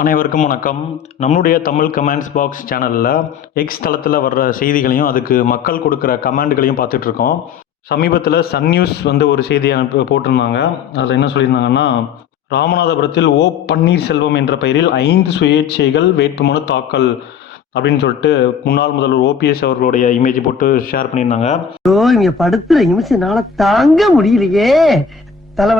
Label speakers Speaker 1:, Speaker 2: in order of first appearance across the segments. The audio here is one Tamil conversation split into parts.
Speaker 1: அனைவருக்கும் வணக்கம். நம்மளுடைய தமிழ் கமெண்ட்ஸ் பாக்ஸ் சேனலில் எக்ஸ் தளத்தில் வர்ற செய்திகளையும் அதுக்கு மக்கள் கொடுக்குற கமெண்ட்களையும் பார்த்துட்ருக்கோம். சமீபத்தில் சன் நியூஸ் வந்து ஒரு செய்தி அனுப்பி போட்டிருந்தாங்க. அதில் என்ன சொல்லியிருந்தாங்கன்னா ராமநாதபுரத்தில் ஓ பன்னீர்செல்வம் என்ற பெயரில் ஐந்து சுயேட்சைகள் வேட்புமனு தாக்கல் அப்படின்னு சொல்லிட்டு முன்னாள் முதல்வர் ஓபிஎஸ் அவர்களுடைய இமேஜ் போட்டு ஷேர் பண்ணியிருந்தாங்க.
Speaker 2: ஐயோ இங்க படுத்துற நிமிஷம்னால தாங்க முடியலையே. தலை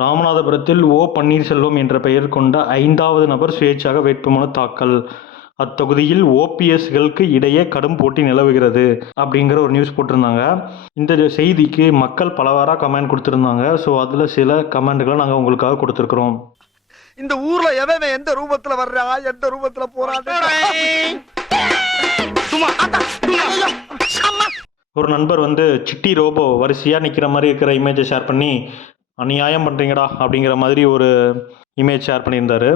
Speaker 1: ராமநாதபுரத்தில் ஓ பன்னீர்செல்வம் என்ற பெயர் கொண்ட ஐந்தாவது நபர் சுயேட்சாக வேட்புமனு தாக்கல். அத்தொகுதியில் ஓபிஎஸ்களுக்கு இடையே கடும் போட்டி நிலவுகிறது அப்படிங்கிற ஒரு நியூஸ் போட்டிருந்தாங்க. இந்த செய்திக்கு மக்கள் பலவாறாக கமெண்ட் கொடுத்துருந்தாங்க. ஸோ அதில் சில கமெண்ட்களை நாங்கள் உங்களுக்காக கொடுத்துருக்குறோம்.
Speaker 3: இந்த ஊர்ல எவன் எந்த ரூபத்துல வர்றா? எந்த ரூபத்துல போறான்
Speaker 1: ஒரு நண்பர் வந்து சிட்டி ரோபோ வரிசையாக நிற்கிற மாதிரி இருக்கிற இமேஜை ஷேர் பண்ணி அநியாயம் பண்ணுறீங்கடா அப்படிங்கிற மாதிரி ஒரு இமேஜ் ஷேர் பண்ணியிருந்தாரு.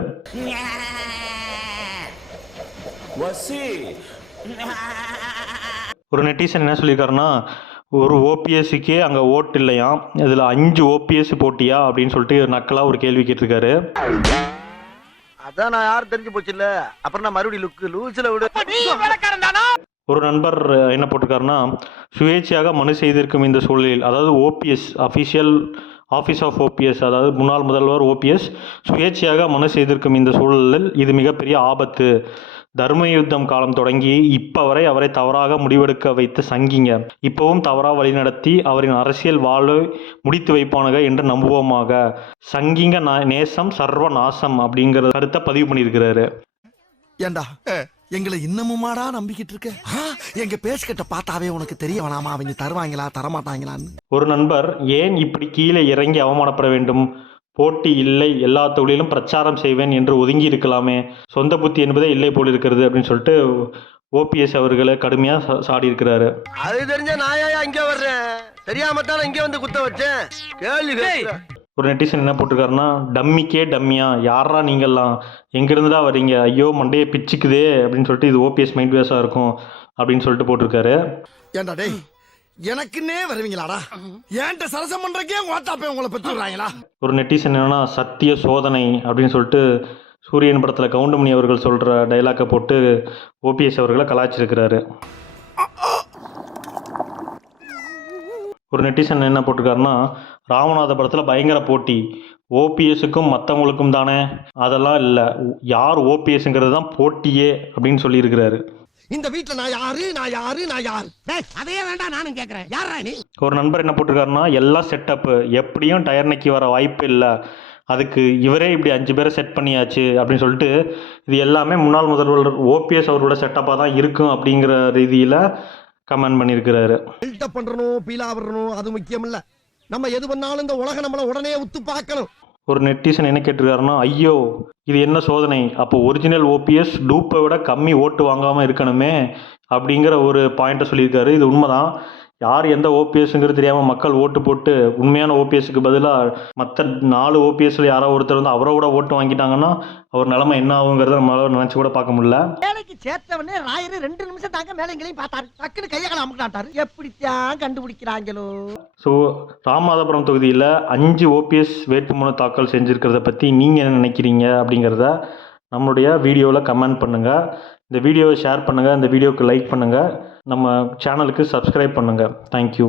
Speaker 1: ஒரு நெட்டிசன் என்ன சொல்லியிருக்காருன்னா ஒரு ஓபிஎஸ்சிக்கே அங்கே ஓட்டு இல்லையாம் இதில் அஞ்சு ஓபிஎஸ் போட்டியா? அப்படின்னு சொல்லிட்டு நக்கலாக ஒரு கேள்வி கேட்டிருக்காரு.
Speaker 3: அதான் நான் யாரும் தெரிஞ்சு போச்சு இல்ல. அப்புறம் நான் மறுபடியும் லுக்கு லூசில விடு.
Speaker 1: ஒரு நண்பர் என்ன போட்டிருக்காருன்னா சுயேட்சையாக மனு செய்திருக்கும் இந்த சூழலில் அதாவது OPS official office of OPS அதாவது முன்னாள் முதல்வர் ஓபிஎஸ் சுயேட்சையாக மனு செய்திருக்கும் இந்த சூழலில் இது மிகப்பெரிய ஆபத்து. தர்ம யுத்தம் காலம் தொடங்கி இப்போ வரை அவரை தவறாக முடிவெடுக்க வைத்த சங்கிங்க. இப்பவும் தவறாக வழிநடத்தி அவரின் அரசியல் வாழ்வை முடித்து வைப்பானுங்க என்று நம்புவோமாக. சங்கிங்க நேசம் சர்வ நாசம் அப்படிங்கிற கருத்தை பதிவு பண்ணியிருக்கிறாரு.
Speaker 4: ஏண்டா? எங்களை இன்னமுமாடா நம்பிக்கிட்டு இருக்க? எங்க பேசிக்கிட்ட பார்த்தாவே உனக்கு தெரிய வேணாமா? அவங்க தருவாங்களா தரமாட்டாங்களான்னு.
Speaker 1: ஒரு நண்பர் ஏன் இப்படி கீழே இறங்கி அவமானப்பட வேண்டும்? போட்டி இல்லை எல்லா தொழிலும் பிரச்சாரம் செய்வேன் என்று ஒதுங்கி இருக்கலாமே. சொந்த புத்தி என்பதே இல்லை போல் இருக்கிறது அப்படின்னு சொல்லிட்டு ஓபிஎஸ் அவர்களை கடுமையாக சாடி இருக்கிறாரு
Speaker 3: அது தெரிஞ்ச நான் ஏன் இங்க வர்றேன்? தெரியாம தானே இங்க வந்து குத்த வச்சேன். கேள்வி.
Speaker 1: ஒரு நெட்டிசன் என்ன போட்டிருக்காருன்னா டம்மிக்கே டம்மியா யாரா நீங்கள்லாம்? எங்கேருந்துடா வர்றீங்க ஐயோ மண்டையை பிச்சுக்குதே அப்படின்னு சொல்லிட்டு இது ஓபிஎஸ் மைண்ட் வேஸாக இருக்கும் அப்படின்னு சொல்லிட்டு போட்டிருக்காரு.
Speaker 4: ஏண்டா டேய் எனக்குன்னே வருவீங்களாடா? ஏன்ட்ட சரசம் பண்றக்கே ஓட்டாப்பே உங்களை பெற்றுறாங்களா
Speaker 1: ஒரு நெட்டிசன் என்னன்னா சத்திய சோதனை அப்படின்னு சொல்லிட்டு சூரியன் படத்தில் கவுண்டமணி அவர்கள் சொல்கிற டைலாக்கை போட்டு ஓபிஎஸ் அவர்களை கலாய்ச்சிருக்கிறாரு. ஒரு நெட்டிசன் என்ன போட்டிருக்காருன்னா ராமநாதபுரத்தில் பயங்கர போட்டி. ஓபிஎஸ்க்கும் மற்றவங்களுக்கும் தானே? அதெல்லாம் இல்லை. யார் ஓபிஎஸ்ங்கிறது தான் போட்டியே அப்படின்னு சொல்லியிருக்கிறாரு.
Speaker 4: இந்த வீட்ல நான் யாரு? நான் யாரு? நான் யாரு?
Speaker 2: அதையே வேண்டாம் நானும் கேக்குறேன். யாரா நீ?
Speaker 1: ஒரு நண்பர் என்ன போட்டிருக்காருன்னா எல்லாம் செட்டப்பு எப்படியும் டயர் நக்கி வர வாய்ப்பு இல்லை. அதுக்கு இவரே இப்படி அஞ்சு பேரை செட் பண்ணியாச்சு அப்படின்னு சொல்லிட்டு இது எல்லாமே முன்னாள் முதல்வர் ஓபிஎஸ் அவரோட செட்டப்பாக தான் இருக்கும் அப்படிங்கிற ரீதியில் கமெண்ட் பண்ணியிருக்கிறாரு.
Speaker 4: பில்டப் பண்றணும் பீலா வரணும் அது முக்கியம் இல்ல நம்ம எது பண்ணாலும் இந்த உலகம் நம்மளை உடனே உத்து பார்க்கணும்.
Speaker 1: ஒரு நெட்டிசன் என்ன கேட்டிருக்காருன்னா ஐயோ இது என்ன சோதனை? அப்போ ஒரிஜினல் ஓபிஎஸ் டூப்பை விட கம்மி ஓட்டு வாங்காமல் இருக்கணுமே அப்படிங்கிற ஒரு பாயிண்ட்டை சொல்லியிருக்காரு. இது உண்மைதான். யார் எந்த ஓபிஎஸ்ங்கிறது தெரியாமல் மக்கள் ஓட்டு போட்டு உண்மையான ஓபிஎஸ்க்கு பதிலாக மற்ற நாலு ஓபிஎஸ்ல யாரோ ஒருத்தர் வந்து அவரை கூட ஓட்டு வாங்கிட்டாங்கன்னா அவர் நிலைமை என்ன ஆகுங்கிறத நம்மளால நினச்சி கூட பார்க்க முடியல.
Speaker 2: வேலைக்கு சேர்த்தவனே ராயரு ரெண்டு நிமிஷம் தாங்க மேலைங்களையும் பார்த்தாரு. டக்குன்னு கையை கால அமுக்கிட்டாரு எப்படித்தான் கண்டுபிடிக்கிறாங்களோ?
Speaker 1: ஸோ ராமநாதபுரம் தொகுதியில் அஞ்சு ஓபிஎஸ் வேட்புமனு தாக்கல் செஞ்சுருக்கிறத பற்றி நீங்கள் என்ன நினைக்கிறீங்க அப்படிங்கிறத நம்மளுடைய வீடியோவில் கமெண்ட் பண்ணுங்கள் இந்த வீடியோவை ஷேர் பண்ணுங்கள் இந்த வீடியோவுக்கு லைக் பண்ணுங்கள் நம்ம சேனலுக்கு சப்ஸ்கிரைப் பண்ணுங்கள் தேங்க்யூ